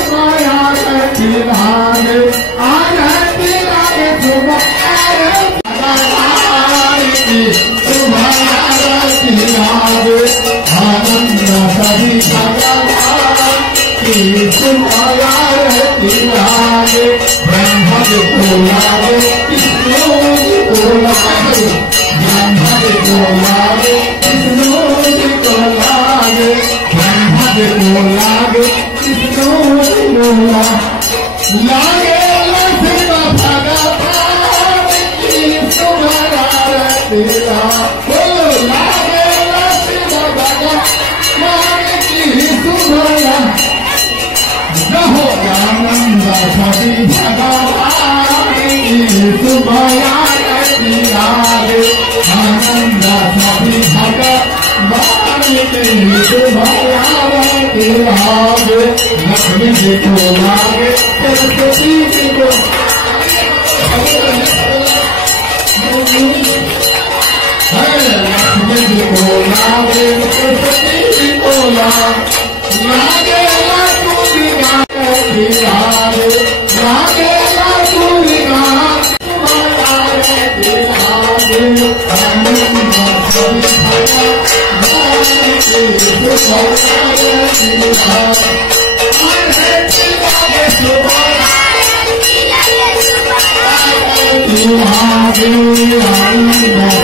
आरती लागे आरती लागे सुबह आरती सुबह आरती लागे आनंद सभी भगवान की सुबह आरती लागे ब्रह्मा जी को लागे विष्णु जी को लागे ब्रह्मा जी को लागे विष्णु जी को लागे ब्रह्मा जी को लागे विष्णु जी को लागे शिव भगवान की सुबह आरती लागे शिव भगवान की सुबह रहो आनंद सभी भगवान की सुबह आरती लागे आनंद सभी भगवान की सुबह आरती लागे लक्ष्मी जी को लागे सरस्वती जी को लक्ष्मी जी को लागे सरस्वती जी को लागे लागे लागे